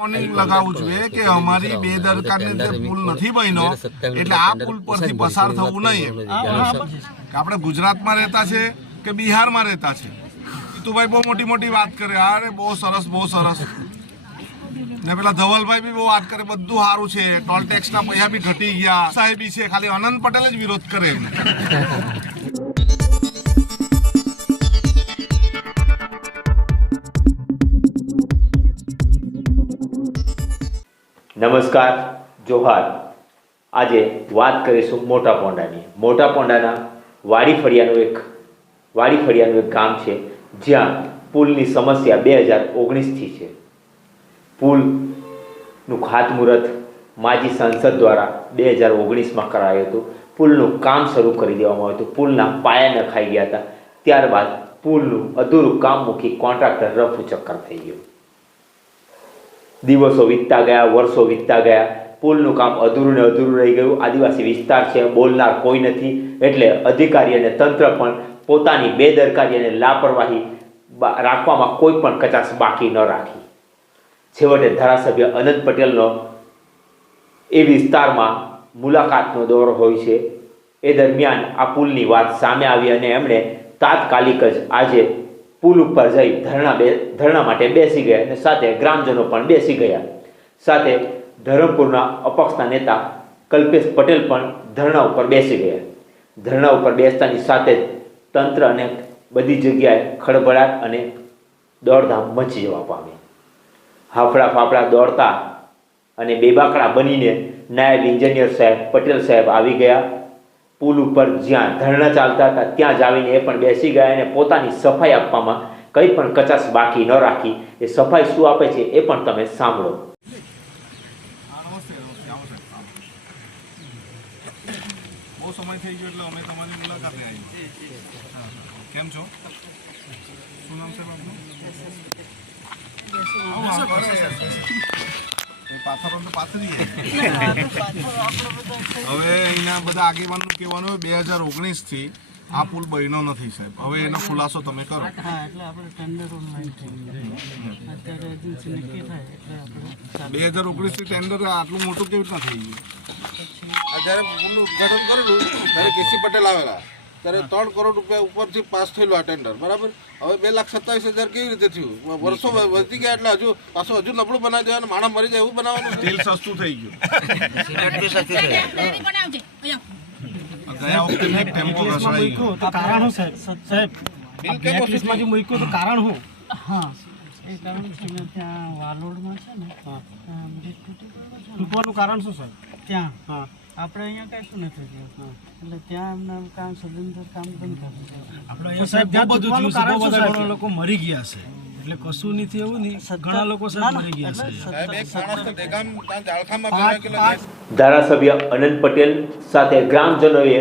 Warning લગાવવું જોઈએ કે અમારી બેદરકારને જે પુલ નથી બન્યો એટલે આ પુલ પરથી પસાર થવું નહીં. આપણે ગુજરાતમાં રહેતા છે કે બિહારમાં રહેતા છે? ઈતુભાઈ બહુ મોટી મોટી વાત કરે. અરે બહુ સરસ બહુ સરસ. ને પેલા ધવલભાઈ બી બહુ વાત કરે. બધું સારું છે. ટોલ ટેક્સ ના પૈસા બી ઘટી ગયા. સાહેબી છે. ખાલી અનંત પટેલ જ વિરોધ કરે નમસ્કાર, જોહાર. આજે વાત કરીશું મોટા પોંડાની. મોટા પોંડાના વાડી ફળિયાનું એક વાડી ફળિયાનું એક ગામ છે, જ્યાં પુલની સમસ્યા બે હજાર ઓગણીસથી છે. પુલનું ખાતમુહૂર્ત માજી સાંસદ દ્વારા બે હજાર ઓગણીસમાં કરાયું હતું. પુલનું કામ શરૂ કરી દેવામાં આવ્યું હતું. પુલના પાયા નખાઈ ગયા હતા. ત્યારબાદ પુલનું અધૂરું કામ મૂકી કોન્ટ્રાક્ટર રફુ ચક્કર થઈ ગયો. દિવસો વીતતા ગયા, વર્ષો વીતતા ગયા. પુલનું કામ અધૂરું ને અધૂરું રહી ગયું. આદિવાસી વિસ્તાર છે, બોલનાર કોઈ નથી. એટલે અધિકારી અને તંત્ર પણ પોતાની બેદરકારી અને લાપરવાહી રાખવામાં કોઈ પણ કચાશ બાકી ન રાખી. છેવટે ધારાસભ્ય અનંત પટેલનો એ વિસ્તારમાં મુલાકાતનો દોર હોય છે. એ દરમિયાન આ પુલની વાત સામે આવી અને એમણે તાત્કાલિક જ આજે પુલ ઉપર જઈ ધરણા બે ધરણા માટે બેસી ગયા અને સાથે ગ્રામજનો પણ બેસી ગયા. સાથે ધરમપુરના અપક્ષના નેતા કલ્પેશ પટેલ પણ ધરણા ઉપર બેસી ગયા. ધરણા ઉપર બેસતાની સાથે જ તંત્ર અને બધી જગ્યાએ ખળભળાટ અને દોડધામ મચી જવા પામી. હાફડા ફાફડા દોડતા અને બેબાકડા બનીને નાયબ એન્જિનિયર સાહેબ પટેલ સાહેબ આવી ગયા. પુલ ઉપર જ્યાં ધરણા ચાલતા હતા ત્યાં જ આવીને એ પણ બેસી ગયા અને પોતાની સફાઈ આપવામાં કંઈ પણ કચાશ બાકી ન રાખી. એ સફાઈ શું આપે છે એ પણ તમે સાંભળો. બહુ સમય થઈ ગયો એટલે અમે તમારી મુલાકાતે આવી કેમ છો? શું નામ છે આપનું? હવે અહીંના બધા આગેવાનનું કહેવાનું હોય બે હજાર ઓગણીસથી આ પુલ બન્યો નથી સાહેબ. હવે એનો ખુલાસો તમે કરો. હા એટલે આપણે ટેન્ડર ઓનલાઈન થઈ ગયું. અત્યારે એજન્સી નક્કી થાય એટલે આપણે ચાલુ બે હજાર ઓગણીસથી ટેન્ડર આટલું મોટું કેવી રીતના થઈ ગયું? જયારે જ્યારે પુલનું ઉદઘાટન કરેલું ત્યારે કેસી પટેલ આવેલા. ત્યારે ત્રણ કરોડ રૂપિયા ઉપરથી પાસ થયેલું આ ટેન્ડર બરાબર? હવે બે લાખ સત્તાવીસ હજાર કેવી રીતે થયું? વર્ષો વધી ગયા એટલે હજુ પાછું હજુ નબળું બનાવી દેવાનું માણસ મરી જાય એવું બનાવવાનું સ્ટીલ સસ્તું થઈ ગયું. કારણ હા. એ કારણ છે ને ત્યાં વાલોડમાં છે ને ત્યાં બ્રિજ તૂટી ગયો છે ને. તૂટવાનું કારણ શું સાહેબ? ત્યાં. હા. આપણે અહીંયા કશું નથી થયું? એટલે ત્યાં એમને કામ સદંતર કામ બંધ કરી આપણે સાહેબ ત્યાં તૂટવાનું કારણ શું સાહેબ? લોકો મરી ગયા છે. એટલે કશું નથી એવું નહીં ઘણા લોકો સાહેબ મરી ગયા છે. ધારાસભ્ય અનંત પટેલ સાથે ગ્રામજનોએ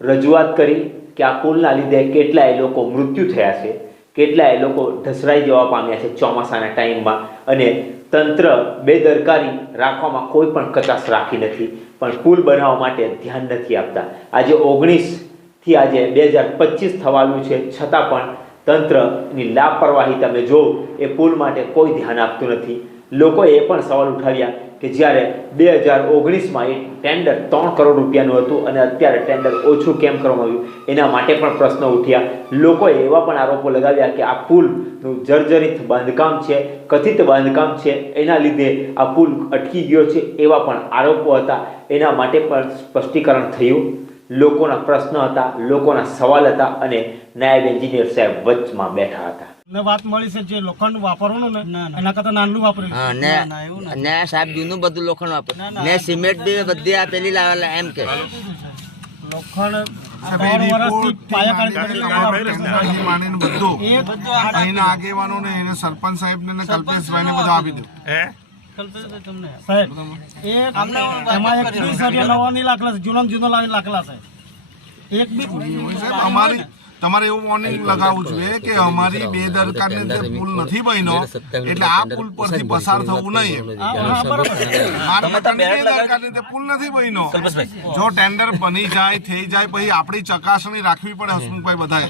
રજૂઆત કરી કે આ પુલના લીધે કેટલાય લોકો મૃત્યુ થયા છે કેટલાય લોકો ઢસરાઈ જવા પામ્યા છે ચોમાસાના ટાઈમમાં. અને તંત્ર બેદરકારી રાખવામાં કોઈ પણ કચાશ રાખી નથી. પણ પુલ બનાવવા માટે ધ્યાન નથી આપતા. આજે ઓગણીસથી આજે બે હજાર પચીસ થવાનું છે. છતાં પણ તંત્રની લાપરવાહી તમે જો એ પુલ માટે કોઈ ધ્યાન આપતું નથી. લોકોએ એ પણ સવાલ ઉઠાવ્યા કે જ્યારે બે હજાર ઓગણીસમાં એ ટેન્ડર ત્રણ કરોડ રૂપિયાનું હતું અને અત્યારે ટેન્ડર ઓછું કેમ કરવામાં આવ્યું? એના માટે પણ પ્રશ્નો ઉઠ્યા. લોકોએ એવા પણ આરોપો લગાવ્યા કે આ પુલનું જર્જરિત બાંધકામ છે, કથિત બાંધકામ છે, એના લીધે આ પુલ અટકી ગયો છે એવા પણ આરોપો હતા. એના માટે પણ સ્પષ્ટીકરણ થયું. લોકોના પ્રશ્ન હતા, લોકોના સવાલ હતા અને નાયબ એન્જિનિયર સાહેબ વચમાં બેઠા હતા. ને વાત મળી છે જે લોખંડ વાપરવાનું ને ના, ના. એના કરતા નાનું વાપર્યું હા ને ના. ને સાહેબ જૂનું બધું લોખંડ વાપરે. ના, ના. ને સિમેન્ટ બી બધી આપેલી લાવેલા એમ કે. લોખંડ સાહેબ, સરપંચ સાહેબને ને કલ્પેશભાઈને બધા આપી દો. સાહેબ એક એમાં એક ત્રીસ હજાર નવાની લાખલા છે જૂના જૂનો લાવી લાખલા છે. એક બી અમારી તમારે એવું વોર્નિંગ લગાવવું જોઈએ કે અમારી બેદરકારને અંદર પુલ નથી બન્યો એટલે આ પુલ પરથી પસાર થવું નહીં પુલ નથી બન્યો જો ટેન્ડર બની જાય થઈ જાય પછી આપણી ચકાસણી રાખવી પડે હસમુખભાઈ બધાએ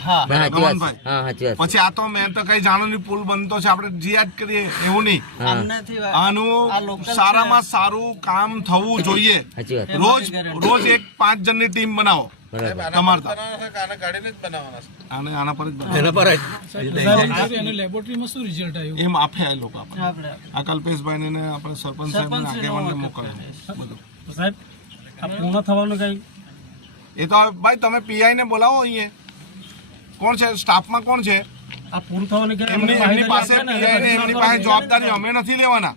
ગમનભાઈ. પછી આ તો મેં તો કઈ જાણો નહીં પુલ બનતો છે આપણે જીયાદ કરીએ એવું નહીં આનું સારામાં સારું કામ થવું જોઈએ રોજ રોજ એક પાંચ જણની ટીમ બનાવો આને કાઢીને જ બનાવવાના છે? આને આના પર જ એને લેબોરેટરીમાં શું રિઝલ્ટ આવ્યું? એમ આપે આ લોકો આપણે આપણે આ કલ્પેશભાઈ ને આપણે સરપંચ સાહેબ આગેવાનને શ્રીનો મોકલે બધું. સાહેબ આ પૂર્ણ થવાનું કઈ? એ તો ભાઈ તમે પીઆઈ ને બોલાવો અહીંયા. કોણ છે? સ્ટાફમાં કોણ છે? આ પૂરું થવાનું એમની એમની પાસે પીઆઈ ને એમની પાસે જવાબદારી અમે નથી લેવાના.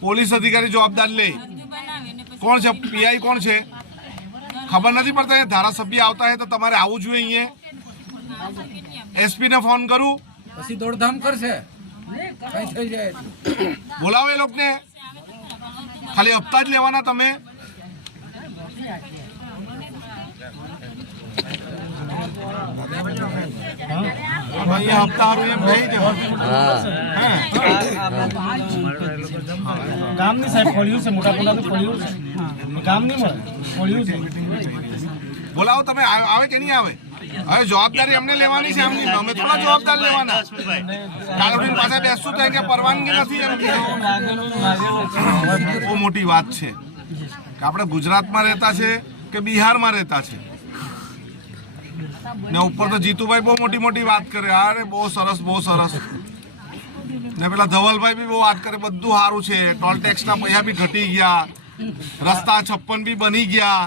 પોલીસ અધિકારી જવાબદારી લે. કોણ છે? પીઆઈ કોણ છે? ખબર નથી પડતા એ ધારાસભ્ય આવતા હોય તો તમારે આવવું જોઈએ અહીંયા. એસપી ને ફોન કરું. પછી દોડધામ કરશે. બોલાવો એ લોકોને. ખાલી હપ્તા જ લેવાના તમે. નહીં સાહેબ ફળ્યું છે, મોટા મોટા બોલાવો, તમે આવે કે નહીં આવે? હવે જવાબદારી અમને લેવાની છે એમની. અમે થોડા જવાબદાર લેવાના. કાળુડી પાસે બેસશું તો કે પરવાનગી નથી એમ બહુ મોટી વાત છે. આપણે ગુજરાતમાં રહેતા છે કે બિહારમાં રહેતા છે? ને ઉપર તો જીતુભાઈ બહુ મોટી મોટી વાત કરે. અરે, બહુ સરસ બહુ સરસ. ને પેલા ધવલભાઈ બી બહુ વાત કરે. બધું સારું છે. ટોલ ટેક્સના પૈસા બી ઘટી ગયા. રસ્તા છપ્પન બી બની ગયા.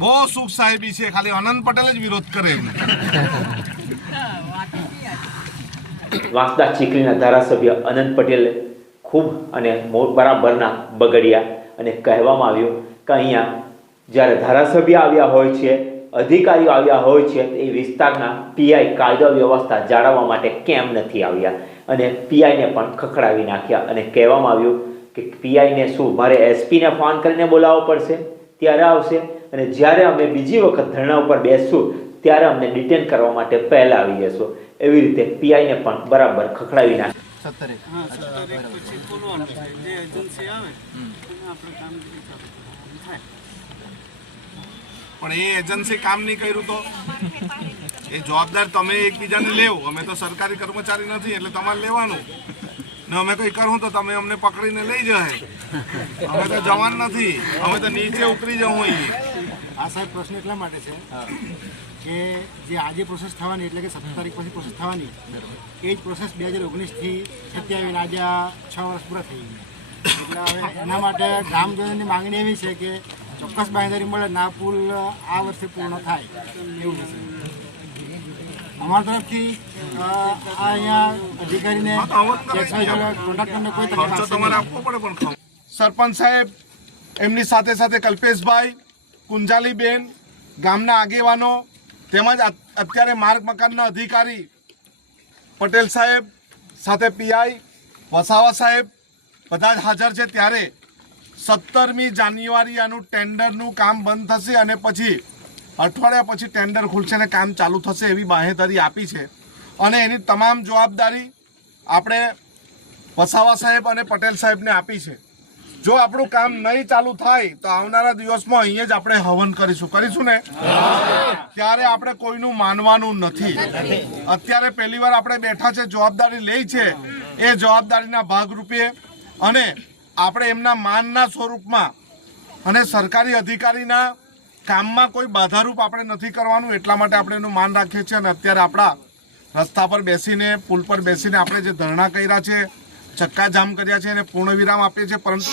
બહુ સુખ સાહેબી છે. ખાલી અનંત પટેલ જ વિરોધ કરે વાંસદા ચીખલીના ધારાસભ્ય અનંત પટેલે ખૂબ અને બરાબરના બગડ્યા અને કહેવામાં આવ્યું કે અહીંયા જ્યારે ધારાસભ્ય આવ્યા હોય છે અધિકારીઓ આવ્યા હોય છે એ વિસ્તારના પીઆઈ કાયદો વ્યવસ્થા જાળવવા માટે કેમ નથી આવ્યા? અને પીઆઈને પણ ખખડાવી નાખ્યા. અને કહેવામાં આવ્યું કે પીઆઈને શું મારે એસપીને ફોન કરીને બોલાવવો પડશે? ત્યારે આવશે. અને જ્યારે અમે બીજી વખત ધરણા ઉપર બેસશું ત્યારે અમને ડિટેન કરવા માટે પહેલા આવી જશો. એવી રીતે પીઆઈને પણ બરાબર ખખડાવી નાખ્યા. હા સત્તર જે એજન્સી આવે આપણે થાય. પણ એ એજન્સી કામ નહીં કર્યું તો? એ જવાબદાર તમે એકબીજાને લેવો. અમે તો સરકારી કર્મચારી નથી એટલે તમારે લેવાનું. ને અમે કંઈ કરું તો તમે અમને પકડીને લઈ જાય અમે તો જવાન નથી. અમે તો નીચે ઉતરી જવું અહીંયા આ સાહેબ પ્રશ્ન એટલા માટે છે કે જે આજે પ્રોસેસ થવાની એટલે કે સત્તર તારીખ પછી પ્રોસેસ થવાની એ જ પ્રોસેસ બે હજાર ઓગણીસથી સત્યાવીસ આજે છ વર્ષ પૂરા થઈ ગયા. એટલે હવે એના માટે ગ્રામજનોની માંગણી એવી છે કે ચોક્કસ બાંહેધરી મળે ના પુલ આ વર્ષે પૂર્ણ થાય એવું છે અમારા તરફથી આ અહીંયા અધિકારીને. કોન્ટ્રાક્ટરને કોઈ તકલીફ ખર્ચો આપશે તમારે નહીં. આપવો પડે પણ સરપંચ સાહેબ એમની સાથે સાથે કલ્પેશભાઈ કુંજાલીબેન ગામના આગેવાનો તેમજ અત્યારે માર્ગ મકાનના અધિકારી પટેલ સાહેબ સાથે પીઆઈ વસાવા સાહેબ બધા જ હાજર છે ત્યારે સત્તરમી જાન્યુઆરી આનું ટેન્ડરનું કામ બંધ થશે અને પછી અઠવાડિયા પછી ટેન્ડર ખુલશે અને કામ ચાલુ થશે એવી બાહેધરી આપી છે. અને એની તમામ જવાબદારી આપણે વસાવા સાહેબ અને પટેલ સાહેબને આપી છે. જો આપણું કામ નહીં ચાલુ થાય તો આવનારા દિવસમાં અહીંયા જ આપણે હવન કરીશું. કરીશું ને? ત્યારે આપણે કોઈનું માનવાનું નથી. અત્યારે પહેલી વાર આપણે બેઠા છે, જવાબદારી લઈ છે. એ જવાબદારીના ભાગરૂપે અને આપણે એમના માનના સ્વરૂપમાં અને સરકારી અધિકારીના કામમાં કોઈ બાધારૂપ આપણે નથી કરવાનું, એટલા માટે આપણે એનું માન રાખીએ છીએ અને અત્યારે આપણા રસ્તા પર બેસીને, પુલ પર બેસીને આપણે જે ધરણા કર્યા છે, ચક્કાજામ કર્યા છે, એને પૂર્ણવિરામ આપીએ છીએ, પરંતુ